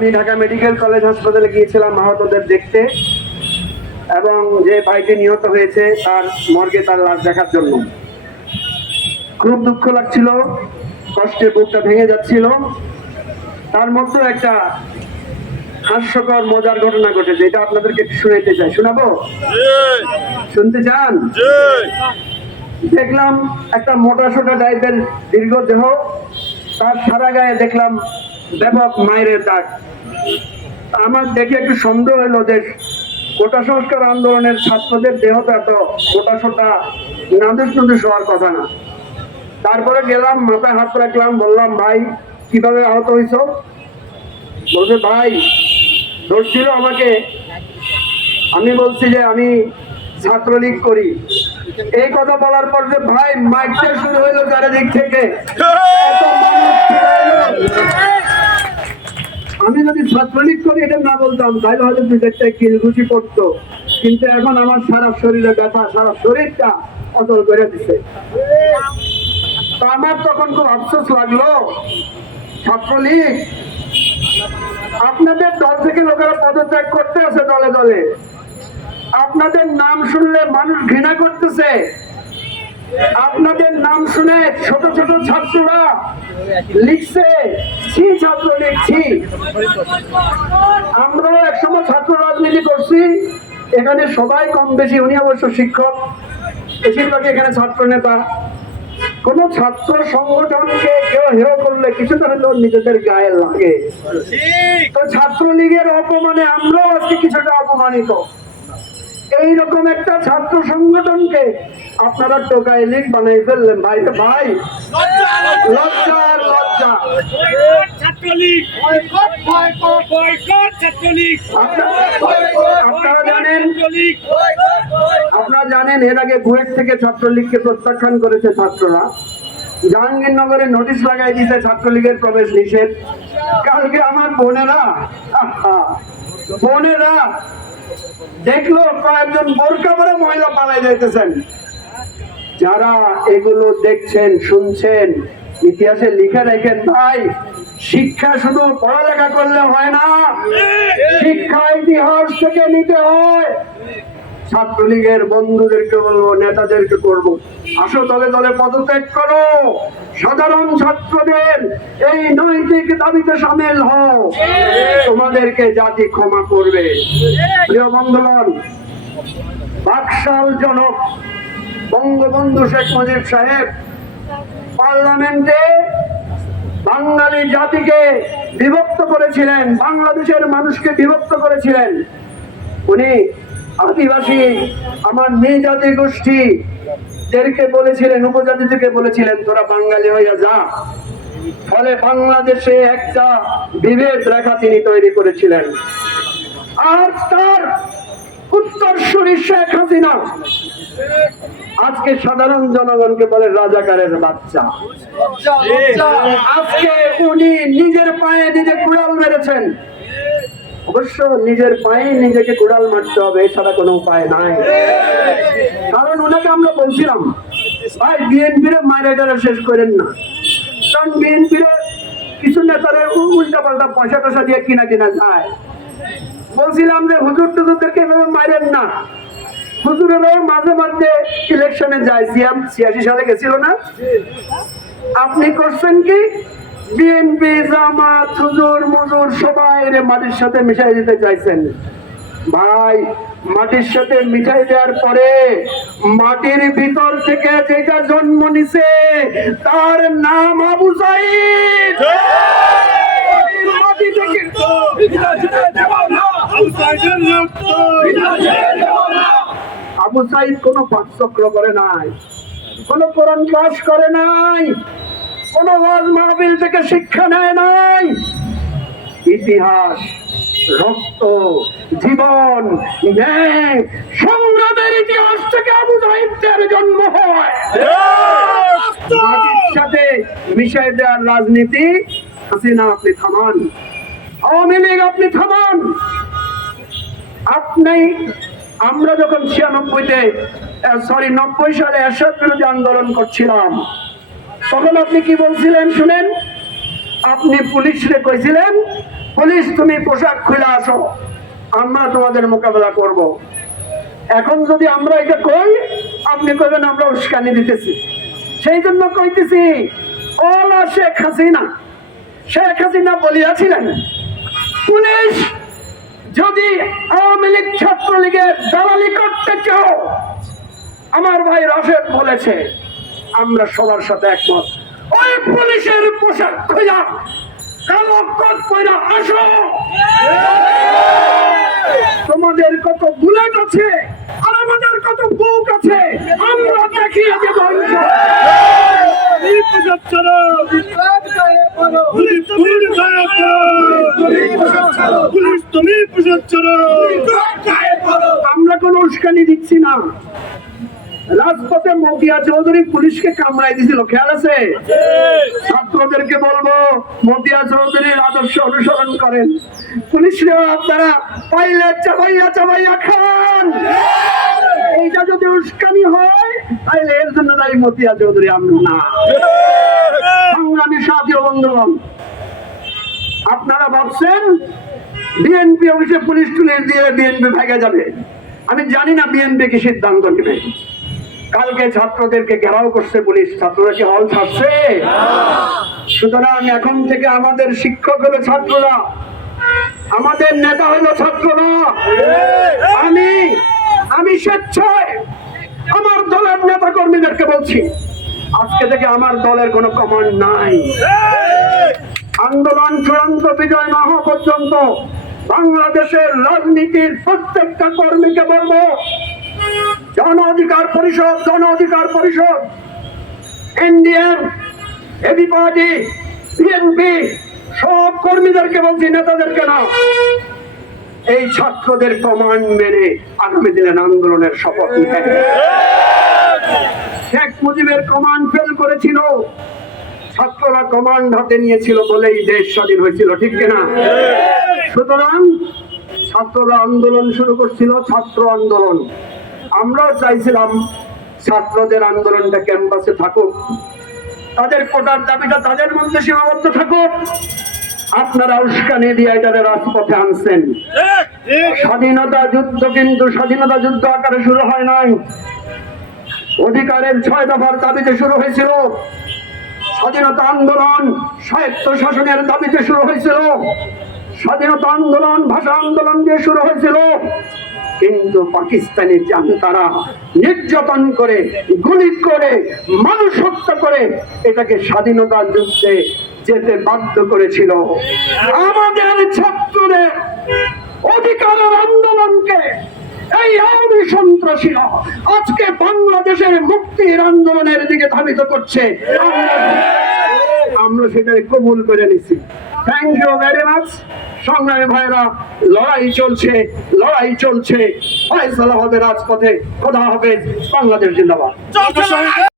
আমি Dhaka medical college হাসপাতালে গিয়েছিলাম আহতদের দেখতে এবং যে ভাইটি নিহত হয়েছে তার মর্গে তার লাশ দেখার জন্য। খুব দুঃখ লাগছিল, কষ্টে বুকটা ভেঙে যাচ্ছিল। তার মধ্যে একটা হাস্যকর মজার ঘটনা ঘটেছে, এটা আপনাদেরকে শুনাইতে চাই। শোনাবো? শুনতে চান? দেখলাম একটা মোটা সোটা টাইপের দীর্ঘ দেহ, তার সারা গায়ে দেখলাম ব্যাপক মায়ের দাগ। আমার দেখে একটু সন্দেহ হলো যে কোটা সংস্কার আন্দোলনের ছাত্রদের দেহটা এত মোটা সোটা নাদুস নুদুস হওয়ার কথা না। তারপরে গেলাম, মাথায় হাত রাখলাম, বললাম ভাই কিভাবে আহত হয়েছ? বলছে ভাই দোষ ছিল আমাকে, আমি বলছি যে আমি ছাত্রলীগ করি। এই কথা বলার পর যে ভাই মাইকটা শুরু হইলো চারিদিক থেকে। আমি যদি ছাত্রলীগ করি এটা না বলতাম তাহলে হয়তো দু চারটা কিলঘুষি পড়তো, কিন্তু এখন আমার সারা শরীরে ব্যথা, সারা শরীরটা অচল করে দিচ্ছে। তা আমার তখন খুব আফসোস লাগলো, ছাত্রলীগ আপনাদের দল থেকে লোকেরা পদত্যাগ করতে আছে দলে দলে, আপনাদের নাম শুনলে মানুষ ঘৃণা করতেছে, আপনাদের নাম শুনে ছোট ছোট ছাত্ররা লিখছে ছি ছাত্রলীগ ছি। আমরাও একসময় ছাত্র রাজনীতি করছি, এখানে সবাই কম বেশি, উনি অবশ্য শিক্ষক, বেশিরভাগ এখানে ছাত্র নেতা। কোন ছাত্র সংগঠনকে কেউ হেয় করলে কিছুটা হলেও নিজেদের গায়ে লাগে। তো ছাত্রলীগের অপমানে আমরাও আজকে কিছুটা অপমানিত। এইরকম একটা ছাত্র সংগঠনকে আপনারা টোকাই লীগ বানাই ফেললেন। ভাই তো ভাই লজ্জা আর লজ্জা। আপনারা জানেন এর আগে বুয়েট থেকে ছাত্রলীগকে প্রত্যাখ্যান করেছে ছাত্ররা। জাহাঙ্গীরনগরে নোটিশ লাগাই দিয়েছে ছাত্রলীগের প্রবেশ নিষেধ। কালকে আমার বোনেরা দেখলো কয়েকজন বোরকা পরে মহিলা পালাই যাইতেছেন। যারা এগুলো দেখছেন শুনছেন, ইতিহাসে লিখে রেখেন ভাই, শিক্ষা শুধু পড়ালেখা করলে হয় না, শিক্ষা ইতিহাস থেকে নিতে হয়। ছাত্রলীগের বন্ধুদেরকে বলবো, নেতাদেরকে করবো, আসো দলে দলে পদত্যাগ করো, সাধারণ ছাত্রদের এই নৈতিক দাবিতে সামিল হও, তোমাদেরকে জাতি ক্ষমা করবে। প্রিয় বন্ধুগণ, বাকশাল জনক বঙ্গবন্ধু শেখ মুজিব সাহেব পার্লামেন্টে বাঙালি জাতিকে বিভক্ত করেছিলেন, বাংলাদেশের মানুষকে বিভক্ত করেছিলেন। উনি আদিবাসী আমার মেয়ে জাতি গোষ্ঠীদেরকে বলেছিলেন, উপজাতিদেরকে বলেছিলেন তোরা বাঙালি হইয়া যা। ফলে বাংলাদেশে একটা বিভেদ রেখা তিনি তৈরি করেছিলেন। আর তার উত্তরসূরি শেখ হাসিনা আজকে সাধারণ জনগণকে বলে রাজাকারের বাচ্চা। আজকে উনি নিজের পায়ে নিজে কুড়াল মেরেছেন। অবশ্য নিজের পায়ে নিজেকে কুড়াল মারতে হবে, এছাড়া কোনো উপায় নাই। কারণ ওনাকে আমরা বলছিলাম ভাই বিএনপির মায়েরা শেষ করেন না, কারণ বিএনপির কিছু নেতারা উল্টা পাল্টা পয়সা টয়সা দিয়ে কিনা যায়। বলছিলাম যে হুজুর টুজুরদেরকে এভাবে মারেন না, হুজুরেরাও মাঝে মাঝে ইলেকশনে যায়, 86 সালে গেছিল না? আপনি করছেন কি বিএনপি জামাত হুজুর মুজুর সবাই মাটির সাথে মিশাই দিতে চাইছেন। ভাই মাটির সাথে মিশাই দেওয়ার পরে মাটির ভিতর থেকে যেটা জন্ম নিছে তার নাম আবু সাইদ। মাটি থেকে আবু সাইদ কোন পাঠচক্র করে নাই, কোন কোরআন ক্লাস করে নাই, কোন ওয়াজ মাহফিল থেকে শিক্ষা নেয় নাই। ইতিহাস, রক্ত, জীবন, ন্যায়, সংগ্রামের ইতিহাস থেকে আবু সাইদের জন্ম হয়। মাটির সাথে মিশাই দেওয়ার রাজনীতি হাসিনা আপনি থামান, আওয়ামী লীগ আপনি থামান। আপনি আমরা যখন 90 সালে এরশাদ বিরোধী আন্দোলন করছিলাম তখন আপনি কি বলছিলেন শুনেন? আপনি পুলিশরে কইছিলেন পুলিশ তুমি পোশাক খুলে আসো, আমরা তোমাদের মোকাবেলা করব। এখন যদি আমরা এটা কই, আপনি কইবেন আমরা উস্কানি দিতেছি। সেই জন্য কইতেছি, ওলা শেখ হাসিনা বলিয়াছিলেন, পুলিশ যদি আওয়ামী লীগ ছাত্রলীগের দালালি করতে চাও, আমার ভাই রাশেদ বলেছে, আমরা সবার সাথে একমত। ওই পুলিশের পোশাক খুলে কালো কোট পরে আসো। তোমাদের কত বুলেট আছে আর আমাদের কত বুক আছে, আমরা দেখিয়ে দেব। আমরা কোন উস্কানি দিচ্ছি না। রাজপথে মতিয়া চৌধুরী পুলিশকে কামড়াই দিয়েছিল, খেয়াল আছে? ছাত্রদেরকে বলবো মতিয়া চৌধুরীর আদর্শ অনুসরণ করেন। পুলিশরাও আপনারা পাইলে চাবাইয়া খান। এইটা যদি উস্কানি হয়, তাহলে এর জন্য দায়ী মতিয়া চৌধুরী, আমরা না। সংগ্রামী সাথী ও বন্ধুগণ, আপনারা ভাবছেন বিএনপি অফিসে পুলিশ দিয়ে বিএনপি ভেঙে যাবে। আমি জানি না বিএনপি কি সিদ্ধান্ত নেবে। কালকে ছাত্রদেরকে ঘেরাও করছে পুলিশ, ছাত্ররা কি হল ছাড়ছে? সুতরাং এখন থেকে আমাদের শিক্ষক হলো ছাত্ররা, আমাদের নেতা হলো ছাত্ররা। আমি স্বেচ্ছায় আমার দলের নেতা কর্মীদেরকে বলছি, আজকে থেকে আমার দলের কোনো কমান্ড নাই। আন্দোলন চূড়ান্ত বিজয় না হওয়া পর্যন্ত বাংলাদেশের রাজনীতির প্রত্যেকটা কর্মীকে বলবো, জন অধিকার পরিষদ, এনডিএম, এবি পার্টি, বিএনপি সব কর্মীদেরকে বলছি, নেতাদেরকে না, এই ছাত্রদের কমান্ড মেনে আগামী দিনের আন্দোলনের শপথ নেন। শেখ মুজিবের কমান্ড ফেল করেছিল, ছাত্ররা কমান্ড হাতে নিয়েছিল বলেই দেশ স্বাধীন হয়েছিল, ঠিক কিনা? সুতরাং ছাত্ররা আন্দোলন শুরু করছিল, ছাত্র আন্দোলন। আমরাও চাইছিলাম ছাত্রদের আন্দোলনটা ক্যাম্পাসে থাকুক, তাদের কোটার দাবিটা তাদের মধ্যে সীমাবদ্ধ থাকুক। আপনারা উস্কানি দিয়ে এটাকে রাজপথে আনছেন। স্বাধীনতা যুদ্ধ কিন্তু স্বাধীনতা যুদ্ধ আকারে শুরু হয় নাই, অধিকারের 6 দফার দাবিতে শুরু হয়েছিল। স্বাধীনতা আন্দোলন স্বায়ত্ত শাসনের দাবিতে শুরু হয়েছিল, স্বাধীনতা আন্দোলন ভাষা আন্দোলন দিয়ে শুরু হয়েছিল। কিন্তু পাকিস্তানি জান্তারা নির্যাতন করে, গুলি করে, মানুষ হত্যা করে এটাকে স্বাধীনতা যুদ্ধে যেতে বাধ্য করেছিল। আমাদের ছাত্রদের অধিকারের আন্দোলনকে এই আওয়ামী সন্ত্রাসীরা আজকে বাংলাদেশের মুক্তির আন্দোলনের দিকে ধাবিত করছে, আমরা সেটা কবুল করে নিছি। Thank you very much. সংগ্রামী ভাইরা, লড়াই চলছে, ফয়সালা হবে রাজপথে। খোদা হাফেজ। বাংলাদেশ জিন্দাবাদ।